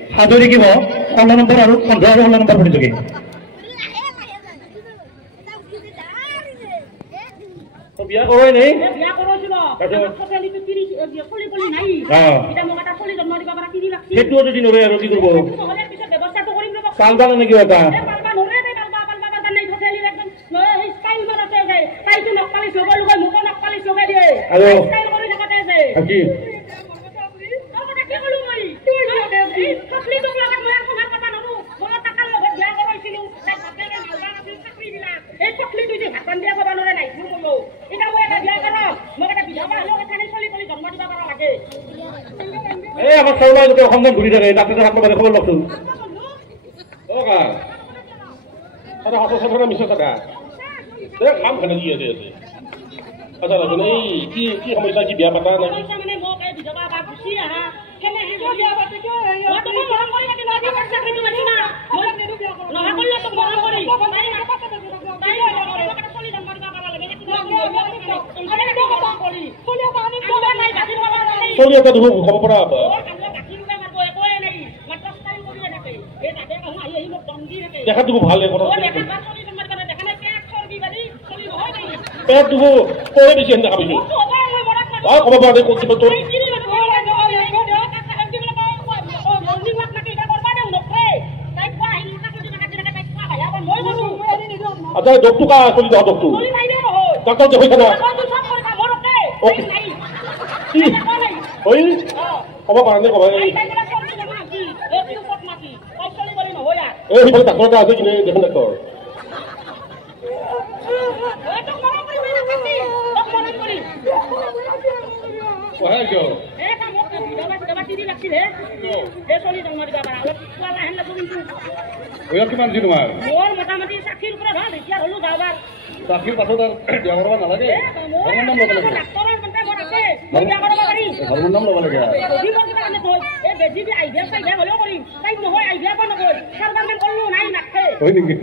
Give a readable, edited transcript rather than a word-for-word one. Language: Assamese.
সাধু দেখিব 16 নম্বৰ আৰু 15 আৰু 16 নম্বৰ শুনিছোগে বিয়া কৰই নাই বিয়া কৰছিল ফটেলিটো 30 চলি পলি নাই এটা মোক এটা চলি জন্ম দিবা পৰা 30 লাখ সেইটো যদি নৰে আৰু কি কৰিব নহলে পিছত ব্যৱস্থাটো কৰিম ৰব কালবা নেকি এটা কালবা নৰে দে কালবা নাই ফটেলি একদম এই স্টাইল মাৰতে যায় তাইটো নকপালি লগৰ লগৰ মোক নকপালি লগাই দিয়ে আৰু স্টাইল কৰি থাকতে যায় কি কি কলো মই তুই এই ফটলি তো লগত মই সমাজ কথা নৰো মই টাকা লগত বিয়া কৰাইছিলো তাই বাপেকে মালবা আছিল চাকৰি দিলা এই ফটলি তুই যে ভাতন দিয়া কৰিব নৰে নাই ভুল কলো এটা মই এটা বিয়া কৰা মোক এটা বিয়া কৰা লোক এখানে চলি পলি জন্ম দিবা পাৰা লাগে এই আমাৰ সৌলা গোটে অসমখন ঘুৰি থাকে ডাক্তৰ হাত লগাই খবৰ লকছো ওকা আরে হাত সাথে মিছ কথা দেখ কাম খানে কি আছে আচ্ছা রাজন এই কি সমস্যা কি বিয়া পাতা নাকি মানে মোক এই বিধবা বা খুশি আহা কেনে হে বিয়া পাতে কিয় মই তো মৰম কৰি লাগি লাগি পাঁচ চাকৰি দিলি না মই নেদু বিয়া কৰো নহয় কইলে তো মৰম কৰি তাই না পাতে তাই না চলি জন্ম দিবা পাৰা লাগে আৰে তো কথা কলি চলি পানি কোৱা নাই গাড়ী মাৰা নাই চলি এটা দুব খবৰ পৰা আবা দেখা তুমি ভালে কথা পেট তুমি পরে দিছি দেখা পাইছো কব পারে কোন তোর আচ্ছা ডক্টর কা চলি যাও ডক্টর ডাক্তার যে হইছে না ওকে ওই কব পারে না কব এই হিবারে ডাক্তারটা আছে কিনে দেখুন ডাক্তার ওহে গো এ কাম দবা তিরি লাগছিল হে এ চলি জন্ম দিবা পাৰা অলপ কোলা হেন লাগব কিন্তু ওয়া কিমান দিন তোমাৰ মোৰ মোটামুটি 60 পৰা ভাল এতিয়া হলো যাবাৰ 60 পাছত আৰ বিয়া কৰবা নালাগে হৰমোন নাম লব লাগে ডাক্তাৰেৰ মতে মত আছে বিয়া কৰবা পাৰি হরমোন নাম লব লাগে এই বেজি দি আইডিয়া চাইডা হলো করি তাই নহয় আইডিয়া কোন নকয় সারবান করলো নাই নাকে হয় নেকি